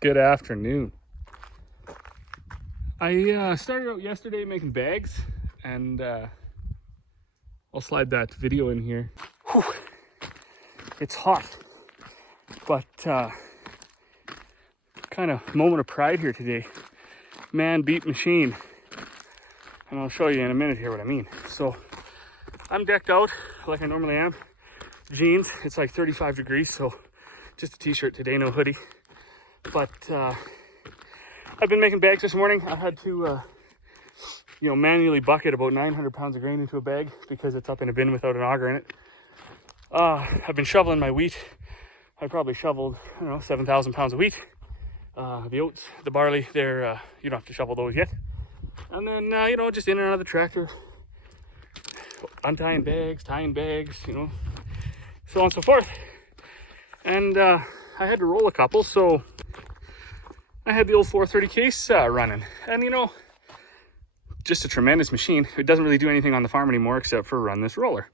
Good afternoon. I started out yesterday making bags, and I'll slide that video in here. Whew. It's hot, but kind of moment of pride here today. Man beat machine, and I'll show you in a minute here what I mean. So I'm decked out like I normally am. Jeans, it's like 35 degrees, so just a t-shirt today, no hoodie. But I've been making bags this morning. I had to, manually bucket about 900 pounds of grain into a bag because it's up in a bin without an auger in it. I've been shoveling my wheat. I probably shoveled, 7,000 pounds of wheat. The oats, the barley, they're, you don't have to shovel those yet. And then, just in and out of the tractor, untying bags, tying bags, so on and so forth. And I had to roll a couple, so I had the old 430 case running. And, just a tremendous machine. It doesn't really do anything on the farm anymore except for run this roller.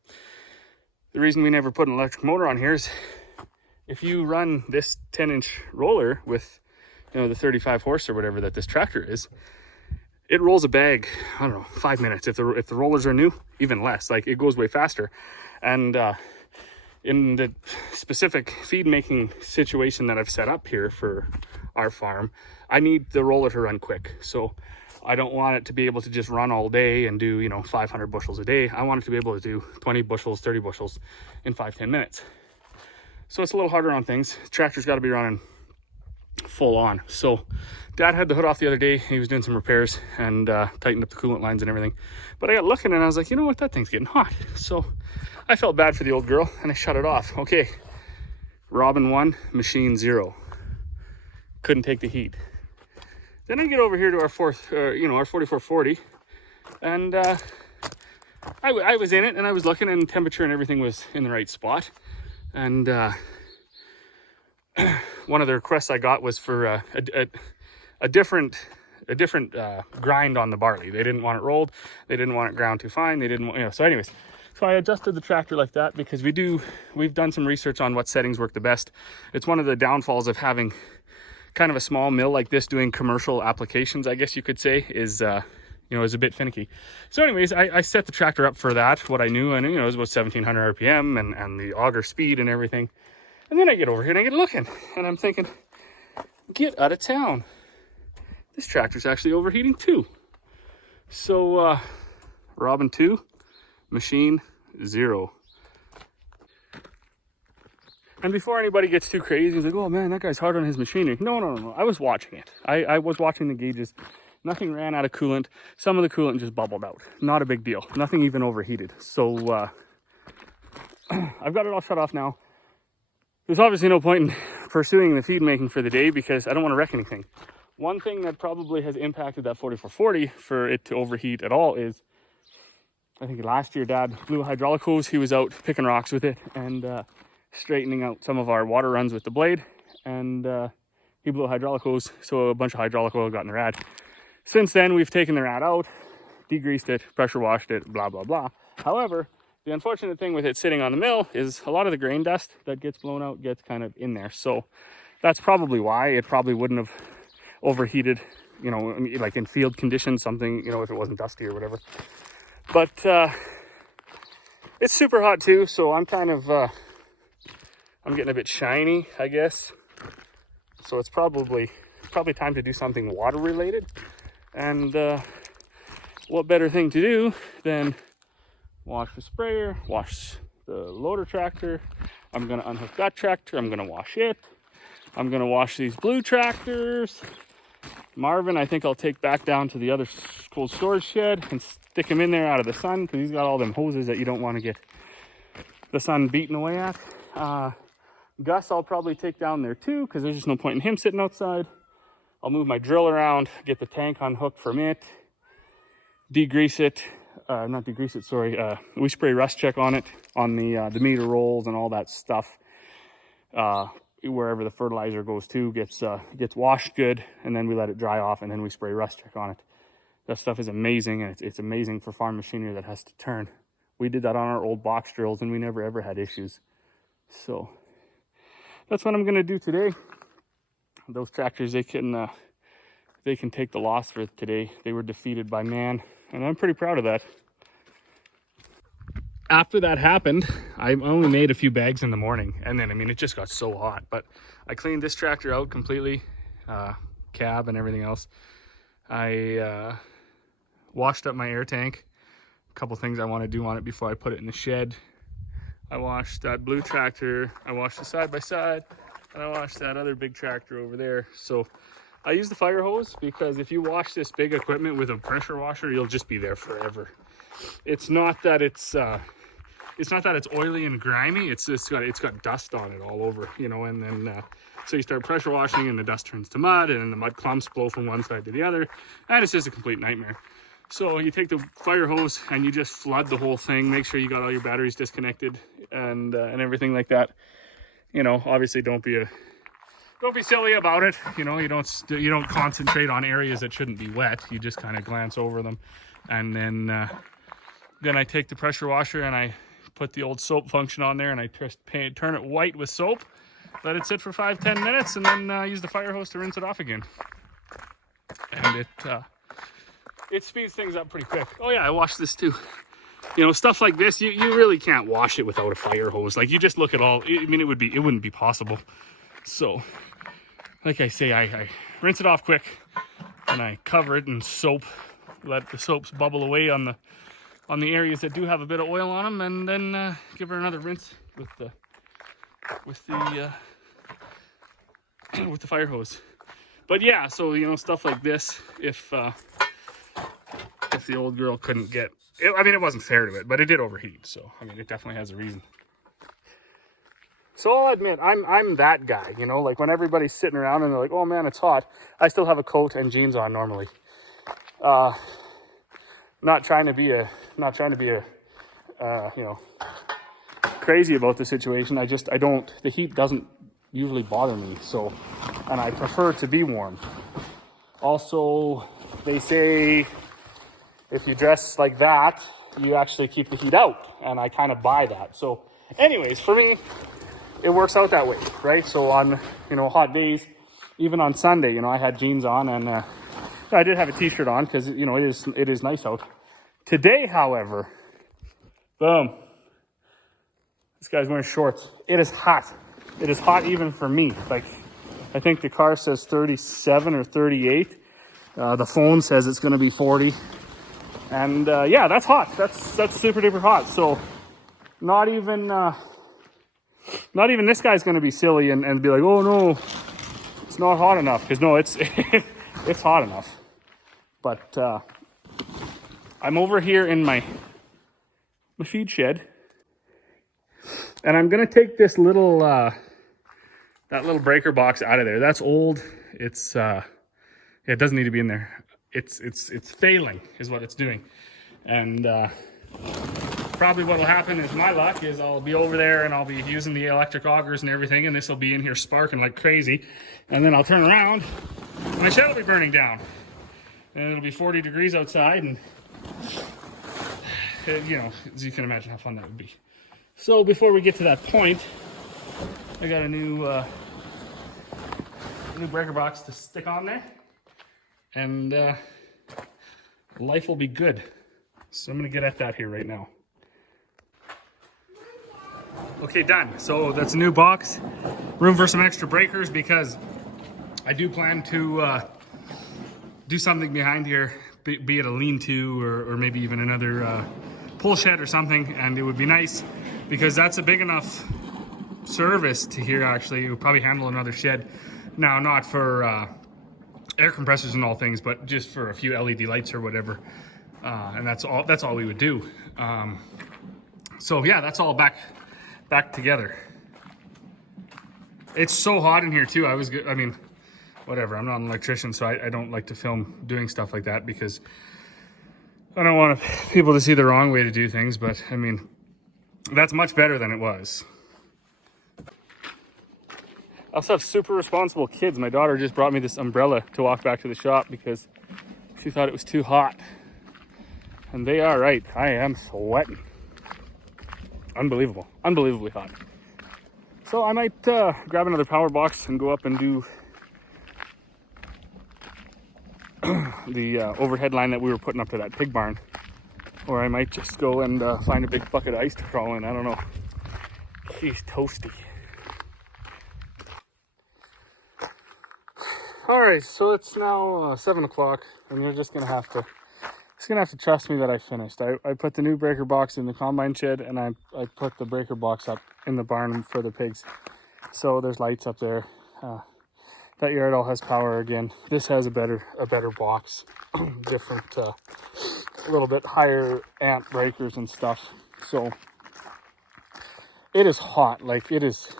The reason we never put an electric motor on here is if you run this 10-inch roller with, the 35 horse or whatever that this tractor is, it rolls a bag, 5 minutes. If the rollers are new, even less. Like, it goes way faster. And in the specific feed making situation that I've set up here for our farm, I need the roller to run quick. So I don't want it to be able to just run all day and do 500 bushels a day. I want it to be able to do 20 bushels, 30 bushels in 5-10 minutes. So it's a little harder on things. The tractor's got to be running full on. So Dad had the hood off the other day. He was doing some repairs and tightened up the coolant lines and everything. But I got looking and I was like, you know what, that thing's getting hot. So I felt bad for the old girl and I shut it off. Okay, Robin 1, machine 0. Couldn't take the heat. Then I get over here to our our 4440, and I was in it and I was looking, and temperature and everything was in the right spot. And one of the requests I got was for a different grind on the barley. They didn't want it rolled. They didn't want it ground too fine. They didn't want, so anyways. So I adjusted the tractor like that because we've done some research on what settings work the best. It's one of the downfalls of having kind of a small mill like this doing commercial applications, I guess you could say, is a bit finicky. So anyways, I set the tractor up for that, what I knew, and it was about 1700 RPM and the auger speed and everything. And then I get over here and I get looking and I'm thinking, get out of town. This tractor's actually overheating too. So Robin 2, machine 0. And before anybody gets too crazy, he's like, oh man, that guy's hard on his machinery. No. I was watching it. I was watching the gauges. Nothing ran out of coolant. Some of the coolant just bubbled out. Not a big deal. Nothing even overheated. So I've got it all shut off now. There's obviously no point in pursuing the feed making for the day because I don't want to wreck anything. One thing that probably has impacted that 4440 for it to overheat at all is, I think last year Dad blew a hydraulic hose. He was out picking rocks with it and straightening out some of our water runs with the blade, and he blew a hydraulic hose, so a bunch of hydraulic oil got in the rad. Since then, we've taken the rad out, degreased it, pressure washed it, blah blah blah. However, the unfortunate thing with it sitting on the mill is a lot of the grain dust that gets blown out gets kind of in there. So that's probably why it probably wouldn't have overheated, like in field conditions, something, if it wasn't dusty or whatever. But it's super hot too, so I'm kind of I'm getting a bit shiny, I guess. So it's probably time to do something water related. And what better thing to do than wash the sprayer, wash the loader tractor. I'm gonna unhook that tractor. I'm gonna wash it. I'm gonna wash these blue tractors. Marvin, I think I'll take back down to the other cold storage shed and stick him in there out of the sun because he's got all them hoses that you don't want to get the sun beaten away at. Gus, I'll probably take down there too because there's just no point in him sitting outside. I'll move my drill around, get the tank unhooked from it, degrease it. Not degrease it, sorry. We spray rust check on it, on the meter rolls and all that stuff. Wherever the fertilizer goes to gets washed good, and then we let it dry off, and then we spray rust check on it. That stuff is amazing, and it's amazing for farm machinery that has to turn. We did that on our old box drills, and we never ever had issues. So that's what I'm gonna do today. those tractors, they can take the loss for today. They were defeated by man, and I'm pretty proud of that. After that happened, I only made a few bags in the morning, and then, I mean, it just got so hot. But I cleaned this tractor out completely, cab and everything else. I washed up my air tank. A couple things I want to do on it before I put it in the shed. I washed that blue tractor, I washed the side-by-side, and I washed that other big tractor over there. So I use the fire hose because if you wash this big equipment with a pressure washer, you'll just be there forever. It's not that it's oily and grimy. It's got dust on it all over, you know. And then so you start pressure washing, and the dust turns to mud, and then the mud clumps blow from one side to the other, and it's just a complete nightmare. So you take the fire hose and you just flood the whole thing. Make sure you got all your batteries disconnected and everything like that. You know, obviously don't be silly about it. You know, you don't concentrate on areas that shouldn't be wet. You just kind of glance over them, and then I take the pressure washer and I put the old soap function on there, and I turn it white with soap, let it sit for 5-10 minutes, and then use the fire hose to rinse it off again. And it speeds things up pretty quick. Oh yeah, I washed this too. You know, stuff like this, you really can't wash it without a fire hose. Like, you just look at all, I mean, it wouldn't be possible. So, like I say, I rinse it off quick, and I cover it in soap, let the soaps bubble away on the areas that do have a bit of oil on them, and then give her another rinse with the fire hose. But yeah, so, you know, stuff like this, if the old girl couldn't get it, I mean, it wasn't fair to it, but it did overheat. So, I mean, it definitely has a reason. So I'll admit, I'm that guy, you know, like when everybody's sitting around and they're like, oh man, it's hot, I still have a coat and jeans on normally. Not trying to be a you know, crazy about the situation. The heat doesn't usually bother me. So, and I prefer to be warm. Also, they say if you dress like that, you actually keep the heat out, and I kind of buy that. So anyways, for me, it works out that way, right? So on, you know, hot days, even on Sunday, you know, I had jeans on, and I did have a t-shirt on because, you know, it is nice out. Today, however, boom, this guy's wearing shorts. It is hot. It is hot even for me. Like, I think the car says 37 or 38. The phone says it's going to be 40. And yeah, that's hot. That's super duper hot. So not even this guy's going to be silly and be like, oh no, it's not hot enough. Because no, it's it's hot enough. But I'm over here in my feed shed, and I'm going to take this little that little breaker box out of there. That's old. It's yeah, it doesn't need to be in there. It's failing is what it's doing. And probably what will happen is, my luck is, I'll be over there and I'll be using the electric augers and everything, and this will be in here sparking like crazy, and then I'll turn around and my shed will be burning down, and it'll be 40 degrees outside, and you know, as you can imagine how fun that would be. So before we get to that point, I got a new breaker box to stick on there, and life will be good. So I'm gonna get at that here right now. Okay, done. So that's a new box. Room for some extra breakers, because I do plan to do something behind here, be it a lean-to or maybe even another pull shed or something, and it would be nice because that's a big enough service to here. Actually, it would probably handle another shed. Now, not for air compressors and all things, but just for a few LED lights or whatever, and that's all we would do. So yeah, that's all back together. It's so hot in here too. I mean, whatever, I'm not an electrician, so I don't like to film doing stuff like that, because I don't want people to see the wrong way to do things. But I mean, that's much better than it was. I also have super responsible kids. My daughter just brought me this umbrella to walk back to the shop because she thought it was too hot. And they are right. I am sweating. Unbelievable. Unbelievably hot. So I might grab another power box and go up and do the overhead line that we were putting up to that pig barn. Or I might just go and find a big bucket of ice to crawl in. I don't know. She's toasty. All right, so it's now 7 o'clock, and you're just gonna have to trust me that I finished. I put the new breaker box in the combine shed, and I put the breaker box up in the barn for the pigs. So there's lights up there. That yard all has power again. This has a better box, different, a little bit higher amp breakers and stuff. So it is hot, like it is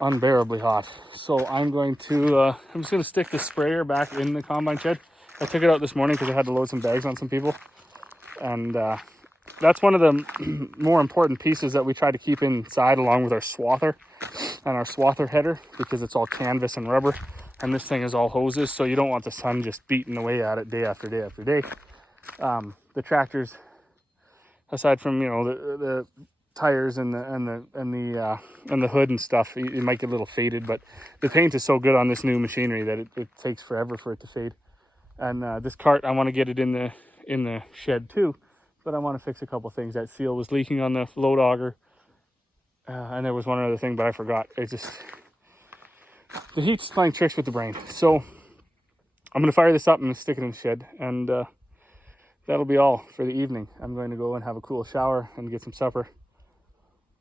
unbearably hot. So I'm just gonna stick the sprayer back in the combine shed. I took it out this morning because I had to load some bags on some people, and that's one of the more important pieces that we try to keep inside, along with our swather and our swather header, because it's all canvas and rubber, and this thing is all hoses, so you don't want the sun just beating away at it day after day after day. The tractors, aside from the tires and the hood and stuff, it might get a little faded, but the paint is so good on this new machinery that it takes forever for it to fade. And this cart, I want to get it in the shed too, but I want to fix a couple things. That seal was leaking on the load auger, and there was one other thing, but I forgot. The heat's playing tricks with the brain. So I'm going to fire this up and stick it in the shed, and that'll be all for the evening. I'm going to go and have a cool shower and get some supper.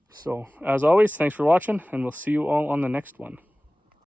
So as always, thanks for watching, and we'll see you all on the next one.